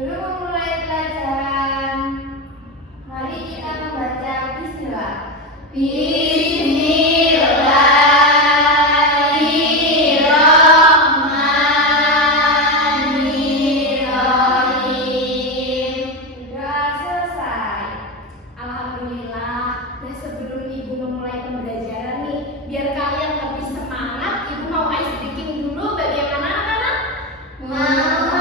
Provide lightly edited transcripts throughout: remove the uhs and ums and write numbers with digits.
Dulu memulai pelajaran, mari kita membaca Bismillah. Bismillahirrahmanirrahim. Sudah selesai. Alhamdulillah. Dan sebelum Ibu memulai pembelajaran nih, biar kalian lebih semangat, Ibu mau ice breaking dulu. Bagaimana anak-anak? Mau.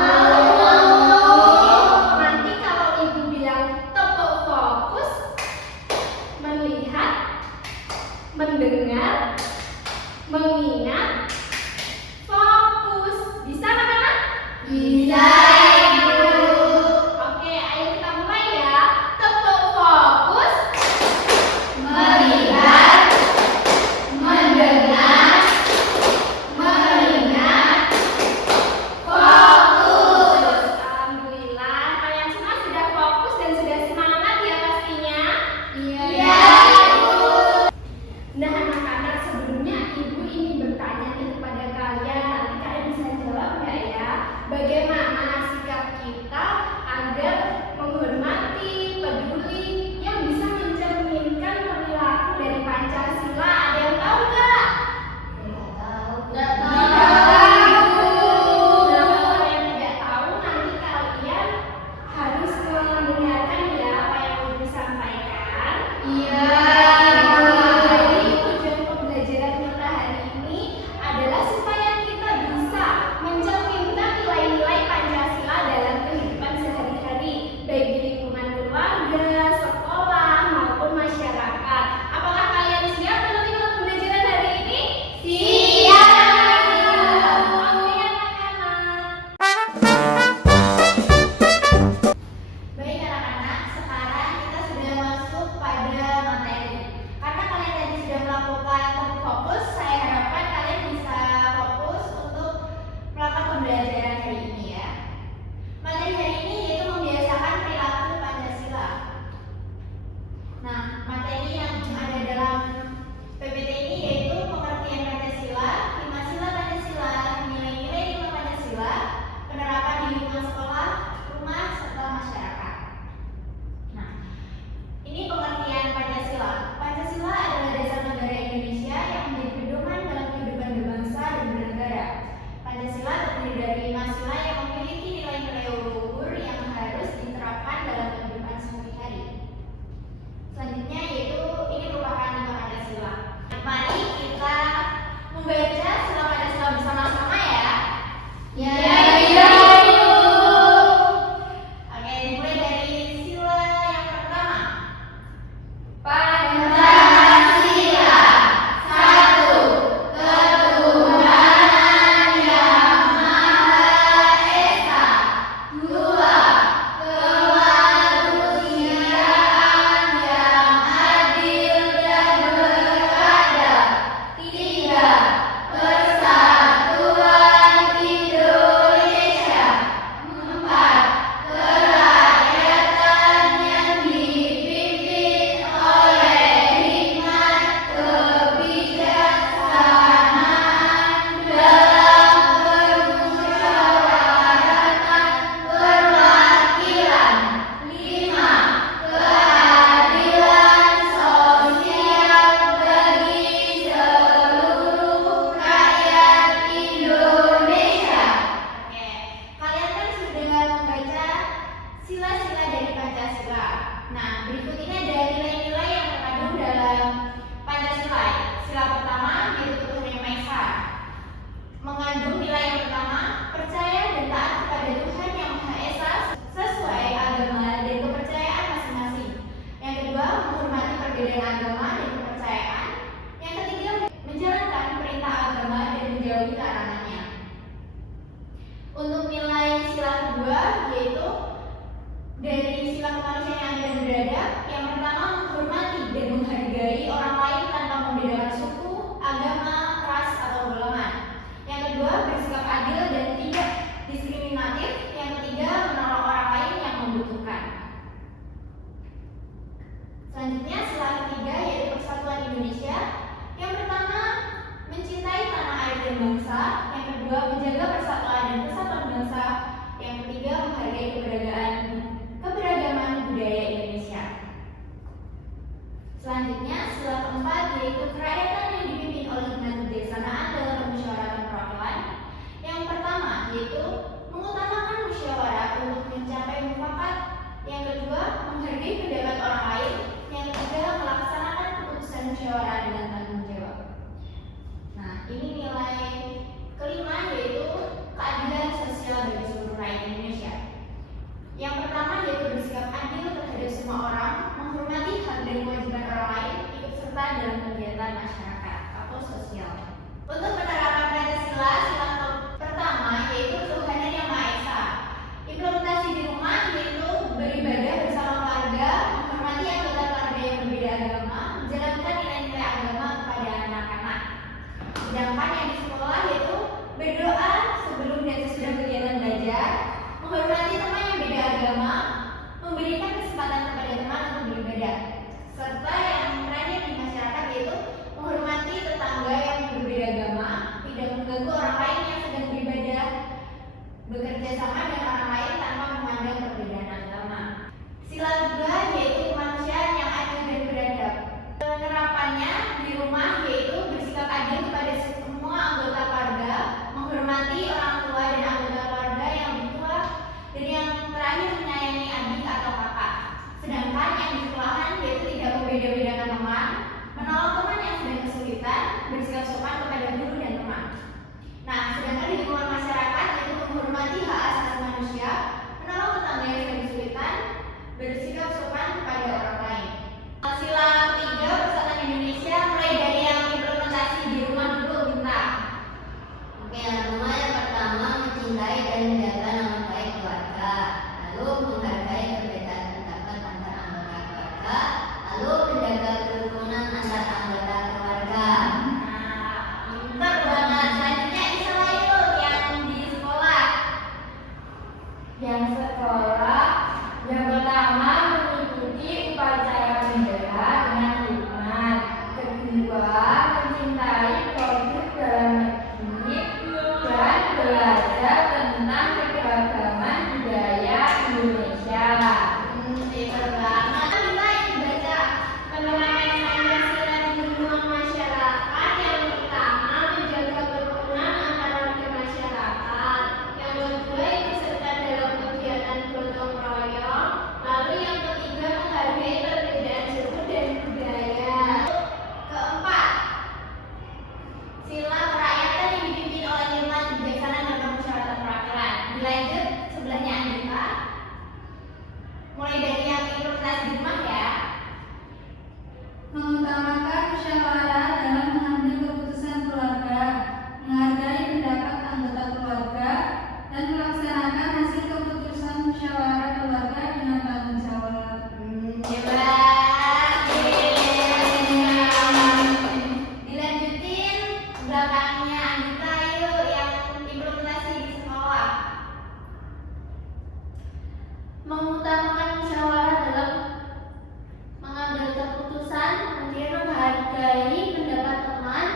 sosial. Untuk penerapan Pancasila, sila pertama yaitu ketuhanan yang Maha Esa. Implementasi di rumah yaitu beribadah bersama keluarga, menghormati anggota keluarga yang berbeda agama, menjalankan nilai-nilai agama kepada anak-anak. Sedangkan yang di sekolah yaitu berdoa sebelum dan sesudah kegiatan belajar, menghormati teman yang beda agama, memberikan kesempatan kepada teman untuk beribadah, serta yang terakhir di masyarakat yaitu menghormati tetangga yang berbeda agama, tidak mengganggu orang lain yang sedang beribadah, bekerja sama dengan orang lain tanpa memandang perbedaan agama. Sila kedua yaitu kemanusiaan yang adil dan beradab. Penerapannya di rumah yaitu bersikap adil kepada semua anggota keluarga, menghormati orang tua dan anggota keluarga yang lebih tua, dan yang terakhir menyayangi adik atau kakak. Sedangkan yang di sekolahan yaitu tidak membeda-bedakan teman, menolong teman yang sedang kesulitan, bersikap sopan kepada guru dan teman. Nah, sedangkan di lingkungan masyarakat yaitu menghormati hak asasi manusia, menolong tetangga yang sedang kesulitan, bersikap sopan kepada orang lain. Sila ketiga Persatuan Indonesia mulai dari yang implementasi di rumah dulu, Minta. Oke, yang rumah yang pertama mencintai dan menjaga nama baik keluarga, lalu menghargai perbedaan pendapat antar anggota keluarga, lalu menjaga kerukunan antar anggota keluarga. Pintar banget. Selanjutnya Isra itu yang di sekolah. Yang sekolah, yang pertama mengikuti upacara bendera dengan hikmat. Kedua, mencintai produk dalam negeri dan belajar tentang keberagaman budaya Indonesia. Pintar banget. Kita yang dibaca penerapan Pancasila di lingkungan masyarakat. Yang pertama, menjaga kerukunan antar warga masyarakat. Yang kedua, ikut serta dalam kegiatan gotong royong. Lalu yang ketiga, menghargai perbedaan suku dan budaya. Keempat, sila kerakyatan yang dipimpin oleh hikmat, kebijaksanaan dan permusyawaratan perwakilan. Dilanjut sebelahnya Andika. Mulai dari yang implementasi di rumah ya. Mengutamakan musyawarah dalam mengambil keputusan keluarga, menghargai pendapat anggota keluarga, dan melaksanakan hasil keputusan musyawarah keluarga dengan tanggung jawab. Hebat. Dilanjutin belakangnya Andika, yuk yang implementasi di sekolah. Mengutamakan musyawarah dalam mengambil keputusan, kemudian menghargai pendapat teman.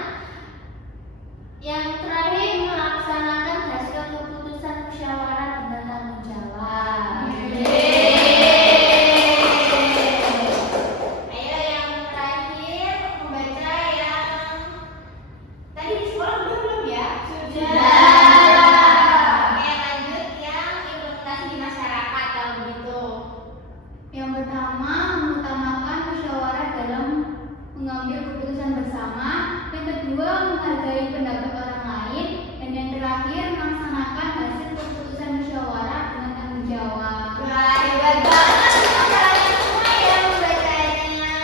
Yang terakhir, melaksanakan hasil keputusan musyawarah dengan tanggung jawab. Ayo yang terakhir membaca yang tadi di sekolah udah belum ya? Sudah. Oke, lanjut yang implementasi di masyarakat kalau begitu. Yang pertama, mengutamakan musyawarah dalam mengambil keputusan bersama. Yang kedua, menghargai pendapat orang lain. Dan yang terakhir, melaksanakan hasil keputusan musyawarah dengan tanggung jawab. Wah, hebat banget sama kalian semua ya membacanya.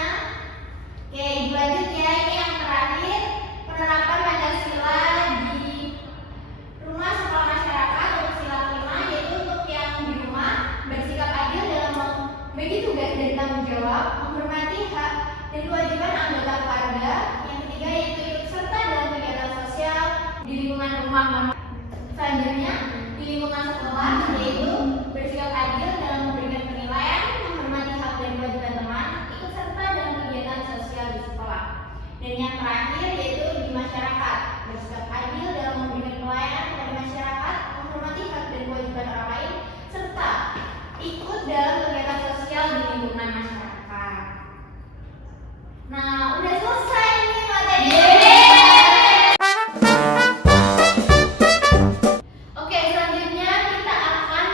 Oke, lanjut ya. Ini yang terakhir, penerapan Pancasila di rumah sekolah masyarakat. Untuk sila kelima yaitu untuk yang di rumah bersikap adil dalam membagi tugas dan tanggung jawab, menghormati hak dan kewajiban anggota keluarga. Yang ketiga yaitu ikut serta dalam kegiatan sosial di lingkungan rumah. Selanjutnya di lingkungan sekolah yaitu bersikap adil dalam memberikan penilaian, menghormati hak dan kewajiban teman, ikut serta dalam kegiatan sosial di sekolah. Dan yang terakhir yaitu di masyarakat, bersikap adil dalam memberikan pelayanan kepada masyarakat, menghormati hak dan kewajiban orang lain, serta ikut dalam kegiatan sosial di lingkungan masyarakat. Nah, udah selesai nih materi. Oke, selanjutnya kita akan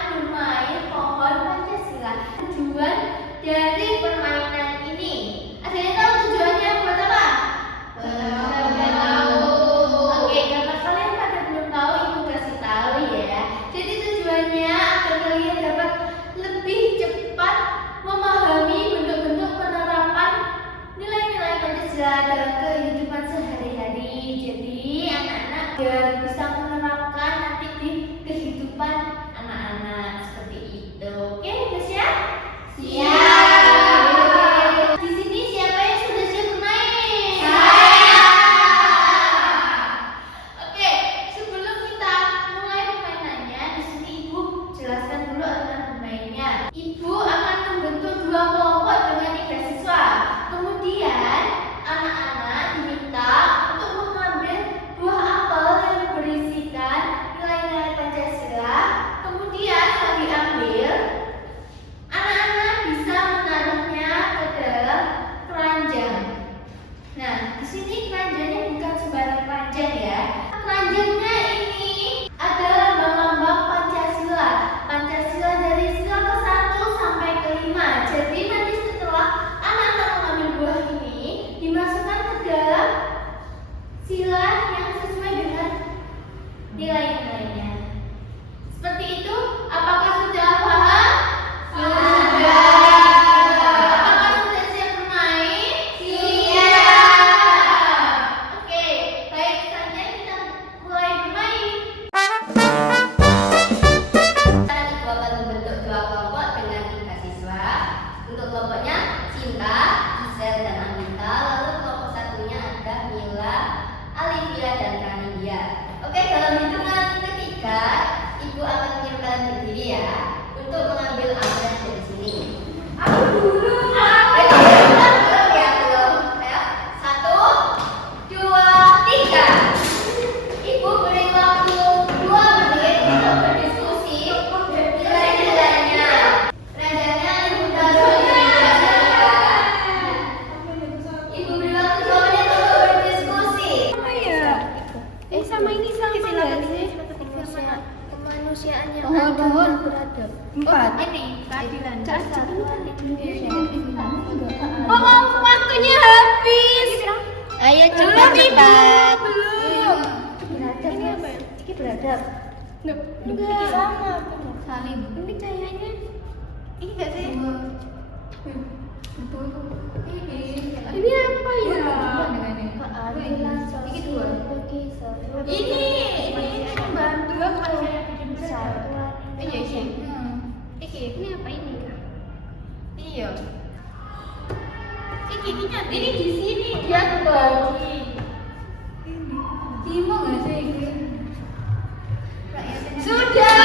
Ini keadilan. Oh, waktunya habis. Ayo cepat. Belum. Ini apa ya? Ini beradab. Enggak. Sama. Salim. Ini kayaknya Ini enggak sih? ini apa ya? Ini dua. Ini membantu manusia hidup besar. Iya sih. Ini apa ini, Kak? Iya. Ini di sini dia kebagi. Timo nggak sih ini? Sudah.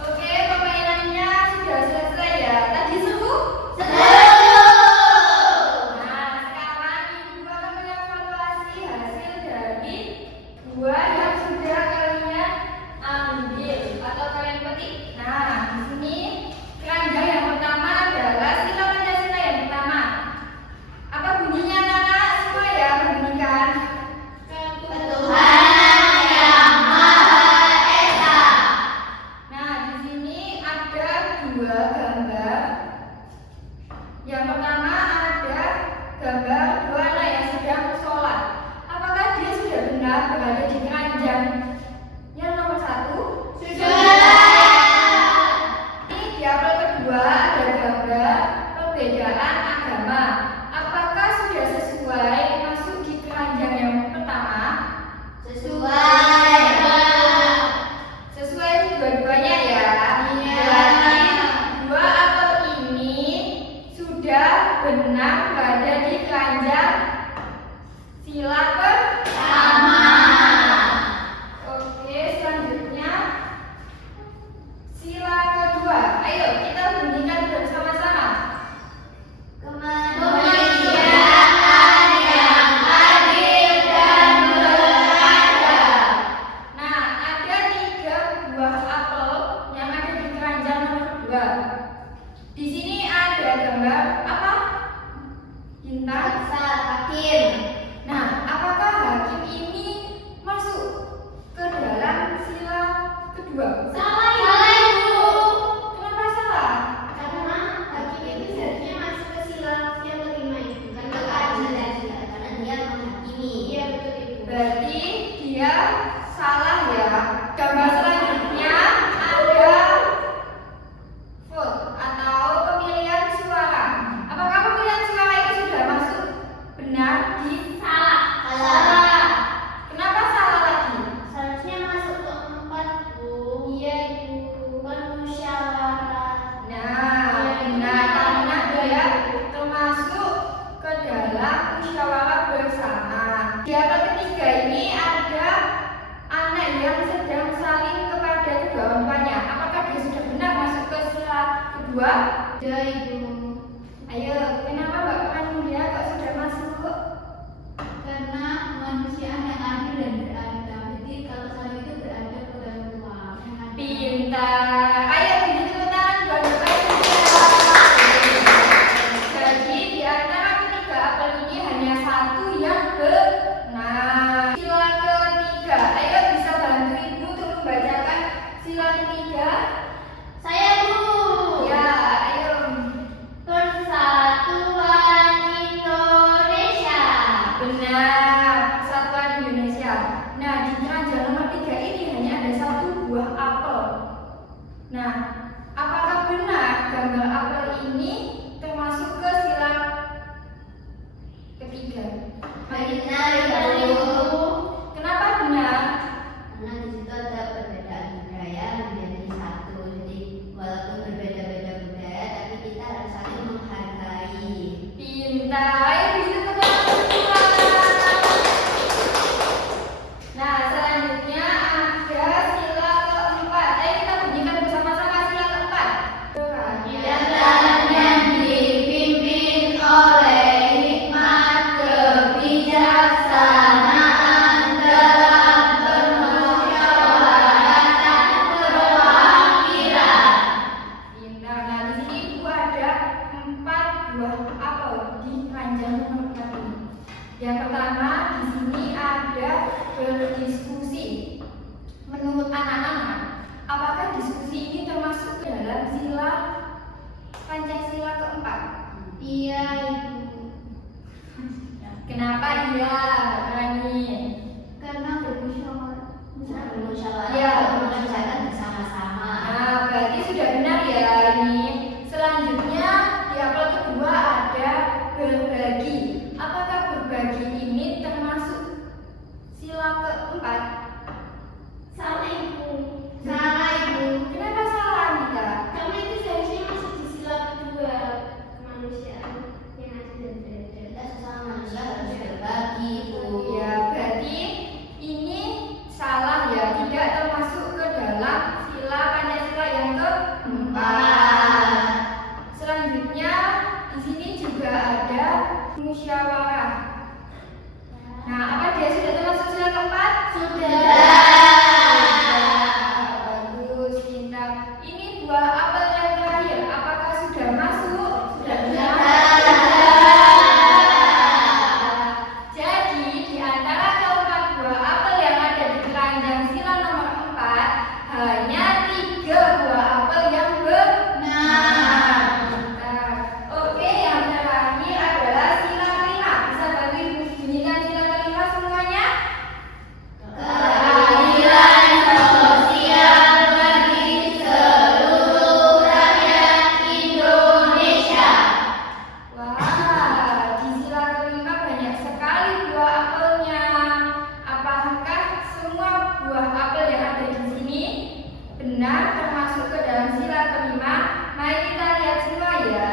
Oke, permainannya sudah selesai ya. Tadi seru? Nah, sekarang Ibu akan mengevaluasi hasil dari buah yang sudah kalian ambil atau kalian petik. Nah, di sini keranjang yang pertama adalah sila Pancasila yang pertama. Apa bunyinya, anak-anak? Semua ya membunyikan. Tuhan yang Maha Esa. Nah, di sini ada dua gambar. Yang pertama ada gambar dua anak yang sedang sholat. Apakah dia sudah benar berada di keranjang? Yang nomor satu. Ini di apel kedua ada gambar perbedaan agama. Apakah sudah sesuai masuk di keranjang yang pertama? Sesuai. Sesuai dua-duanya ya. Iya. Berarti dua apel ini sudah benar berada di keranjang sila pertama. Oke, selanjutnya sila kedua. Ayo kita bunyikan bersama-sama. Kemanusiaan yang adil dan beradab. Nah, ada 3 buah apel yang ada di keranjang nomor 2. Di sini ada gambar apa? Bintang. Hakim. Nah, apakah hakim ini masuk ke dalam sila kedua? Salah Ibu. Kenapa salah? Karena hakim itu seharusnya masuk ke sila yang kelima itu kan Keadilan juga karena dia menghakimi. Iya betul Ibu. Berarti dia salah ya. Gambar selanjutnya ada vote atau pemilihan suara. Apakah pemilihan suara itu sudah masuk benar di Salah. salah? Kenapa salah lagi? Seharusnya masuk ke 4 Bu. Iya Ibu. Kan musyawarah. Nah, benar karena dia termasuk ke dalam musyawarah bersama. Di apel ketiga ini ada anak yang sedang saling kepada kedua orang tuanya. Apakah dia sudah benar masuk ke sila kedua? Ya Ibu. Ayo, kenapa Mbak Pramudia kok sudah masuk? Karena kemanusiaan yang adil dan beradab. Jadi kalau saya itu beradab kepada orang tua. Yang adil. Pintar. Ayo beri tepuk tangan buat Mbak Pramudia. Jadi di antara ketiga apel ini hanya satu yang benar. Sila ketiga. Ayo bisa bantu Ibu untuk membacakan sila ketiga. Saya Bu. Ya, ayo. Persatuan Indonesia. Benar, Persatuan Indonesia. Nah, di keranjang nomor 3 ini hanya ada satu buah apel. Nah, apakah benar gambar apel ini termasuk ke sila ketiga? Benar, Ibu. Kenapa benar? Karena di situ ada perbedaan budaya menjadi satu. Iya, Ibu. Kenapa iya, Rani? Karena bermusyawarah. Bermusyawarah, Ya, mengerjakan bersama-sama. Nah, berarti sudah benar ya ini. Selanjutnya di apel kedua ada berbagi. Apakah berbagi ini termasuk sila keempat? Salah Ibu. Salah, Ibu. Kenapa salah, Andika? Karena itu seharusnya masuk di sila kedua. Kemanusiaan yang adil dan beradab. Kita sesama manusia harus berbagi, Bu. Ya, berarti ini salah ya, tidak termasuk ke dalam sila Pancasila yang keempat. Selanjutnya di sini juga ada musyawarah. Nah, apa dia sudah termasuk sila keempat? Sudah. Bagus, Cinta. Ini buah apel yang terakhir. Apakah sudah masuk? Sudah benar. Jadi di antara keempat buah apel yang ada di keranjang sila nomor 4, hanya 3 buah apel yang benar. Pintar. Oke, yang terakhir adalah sila kelima. Bisa bantu Ibu bunyikan sila kelima semuanya? Keadilan sosial bagi seluruh rakyat Indonesia. Wah, di sila kelima banyak sekali buah apelnya. Apakah semua buah apel yang ada di sini benar termasuk ke dalam sila kelima? Mari kita lihat semua ya.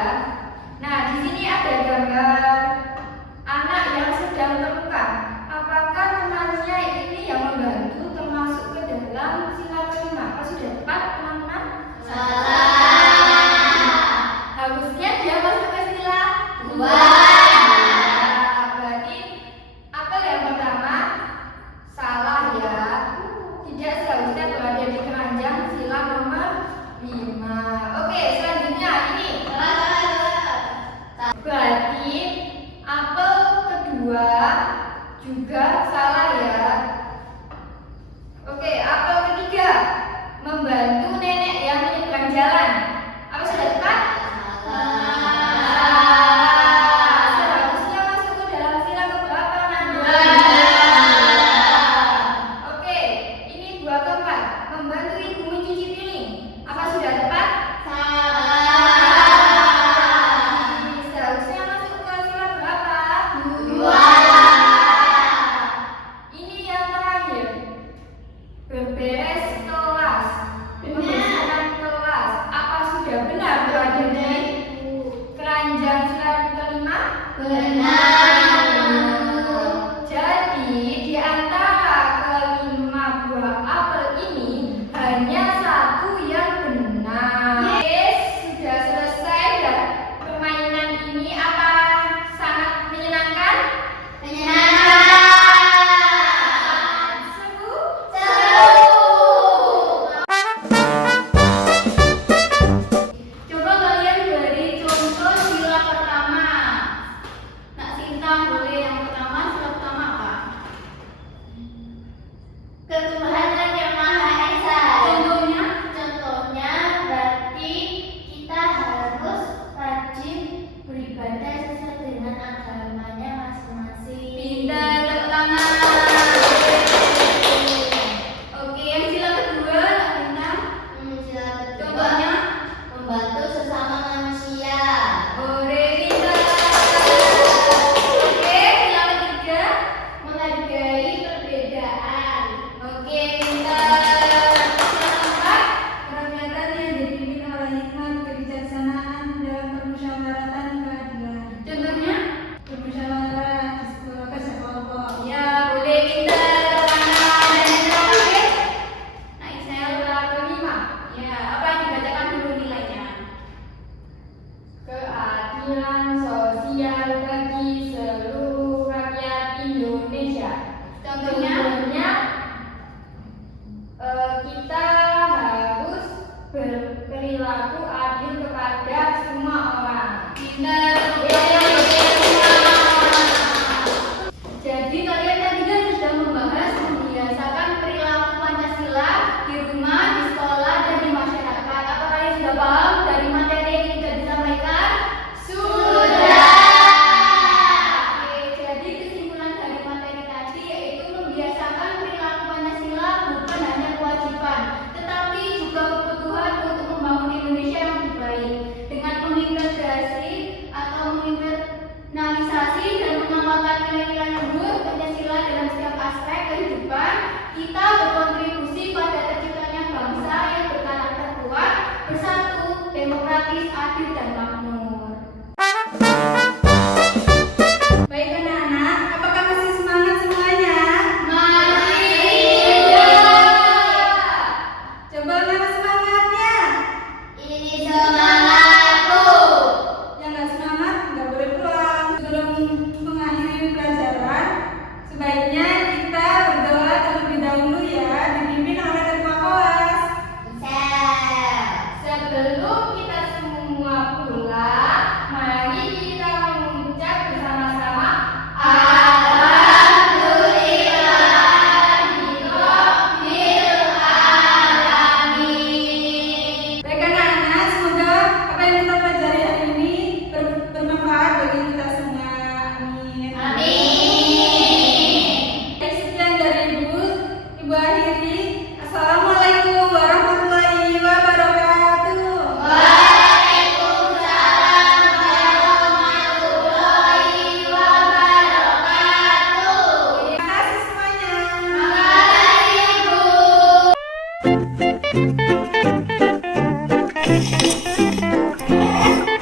Nah, di sini ada gambar anak yang sedang terluka. Apakah temannya ini yang membantu termasuk ke dalam sila kelima? Apa sudah tepat, teman-teman? Salah. Harusnya dia masuk ke sila Dua. Nah, berarti apel yang pertama salah ya. Tidak seharusnya berada di keranjang sila nomor 5. Oke, selanjutnya ini. Berarti apel kedua juga salah ya. Oke, apel ketiga membantu nenek yang menyeberang jalan. Apa sudah tepat? Seharusnya masuk ke dalam sila keberapa, Nanda? Oke, ini buah keempat membantu ibu mencuci piring. Apa sudah tepat? Seharusnya masuk ke sila berapa? Ini yang terakhir, berberes kelas. berprestasi dan mengamalkan nilai-nilai luhur Pancasila dalam setiap aspek kehidupan, kita berkontribusi pada terciptanya bangsa yang berkarakter kuat, bersatu, demokratis, adil, dan makmur. Baik anak-anak, apakah masih semangat semuanya? Coba mana semangatnya? Ini semangatku. Yang nggak semangat nggak boleh pulang. Sebelum mengakhiri pelajaran, sebaiknya kita berdoa terlebih dahulu ya, dipimpin oleh ketua kelas. Sel. Sebelum kita semua pulang, mari kita mengucap bersama-sama Alhamdulillahirobbilalamin. Baik anak-anak, semoga apa yang kita pelajari hari ini bermanfaat bagi kita semua. Amin. Amin. Baik, sekian dari Ibu akhiri. Assalamualaikum warahmatullahi wabarakatuh. Waalaikumsalam warahmatullahi wabarakatuh. Terima kasih semuanya. Makasih, Bu.